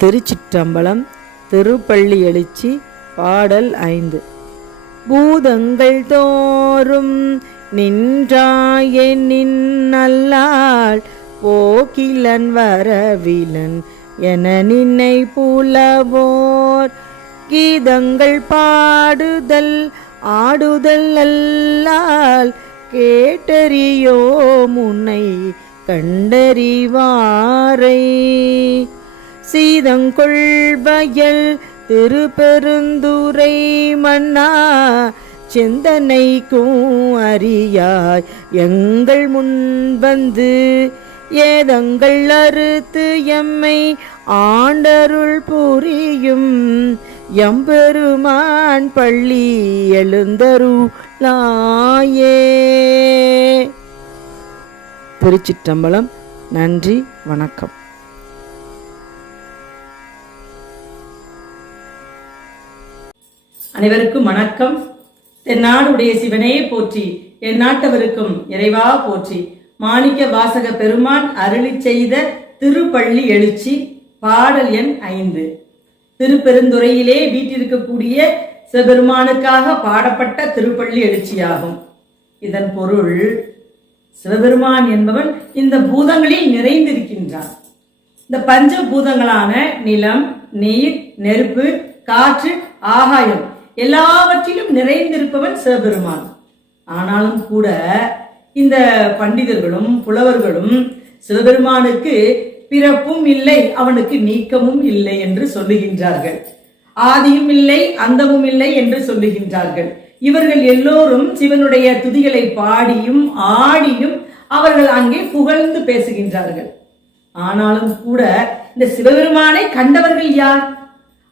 திருச்சிற்றம்பலம் திருப்பள்ளி எழுச்சி பாடல் ஐந்து. பூதங்கள் தோறும் நின்றாயே நின்னல்லால் போகிலன் வரவிலன் என நின்னை புலவோர். கீதங்கள் பாடுதல் ஆடுதல் அல்லால் கேட்டறியோ முன்னை கண்டறிவாரை. சீதங்கொள்வயல் திருப்பெருந்துரை மன்னா சிந்தனைக்கும் அறியாய் எங்கள் முன் வந்து ஏதங்கள் அறுத்து எம்மை ஆண்டருள் புரியும். எம்பெருமான் பள்ளி எழுந்தருளாயே. திருச்சிற்றம்பலம். நன்றி வணக்கம். அனைவருக்கும் வணக்கம். தென்னாடுடைய சிவனே போற்றி என் நாட்டவருக்கும் இறைவா போற்றி. மாணிக்க வாசக பெருமான் அருளி செய்த திருப்பள்ளி எழுச்சி பாடல் எண் ஐந்து. திருப்பெருந்துறையிலே வீட்டிருக்கக்கூடிய சிவபெருமானுக்காக பாடப்பட்ட திருப்பள்ளி எழுச்சியாகும். இதன் பொருள் சிவபெருமான் என்பவன் இந்த பூதங்களில் நிறைந்திருக்கின்றான். இந்த பஞ்ச பூதங்களான நிலம் நீர் நெருப்பு காற்று ஆகாயம் எல்லாவற்றிலும் நிறைந்திருப்பவன் சிவபெருமான். ஆனாலும் கூட இந்த பண்டிதர்களும் புலவர்களும் சிவபெருமானுக்கு பிறப்பும் இல்லை அவனுக்கு நீக்கமும் இல்லை என்று சொல்லுகின்றார்கள். ஆதியும் இல்லை அந்தமும் இல்லை என்று சொல்லுகின்றார்கள். இவர்கள் எல்லோரும் சிவனுடைய துதிகளை பாடியும் ஆடியும் அவர்கள் அங்கே புகழ்ந்து பேசுகின்றார்கள். ஆனாலும் கூட இந்த சிவபெருமானை கண்டவர்கள் யார்?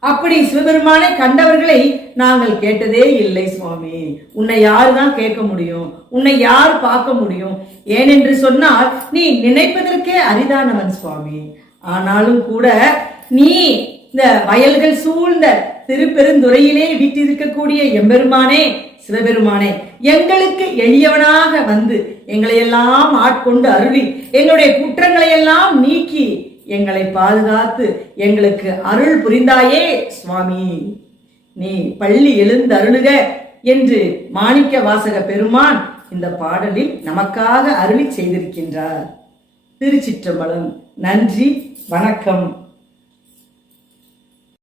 அப்படி சிவபெருமானை கண்டவர்களை நாங்கள் கேட்டதே இல்லை சுவாமி. உன்னை யார் தான் கேட்க முடியும்? உன்னை யார் பார்க்க முடியும்? ஏனென்று சொன்னால் நீ நினைப்பதற்கே அரிதானவன் சுவாமி. ஆனாலும் கூட நீ இந்த வயல்கள் சூழ்ந்த திருப்பெருந்துறையிலே விட்டிருக்கக்கூடிய எம்பெருமானே சிவபெருமானே எங்களுக்கு எளியவனாக வந்து எங்களை எல்லாம் ஆட்கொண்டு அருளி எங்களுடைய குற்றங்களை எல்லாம் நீக்கி எங்களை பாதுகாத்து எங்களுக்கு அருள் புரிந்தாயே சுவாமி. நீ பள்ளி எழுந்தருளுக என்று மாணிக்க வாசக பெருமான் இந்த பாடலில் நமக்காக அருளி செய்திருக்கின்றார். திருச்சிற்றம்பலம். நன்றி வணக்கம்.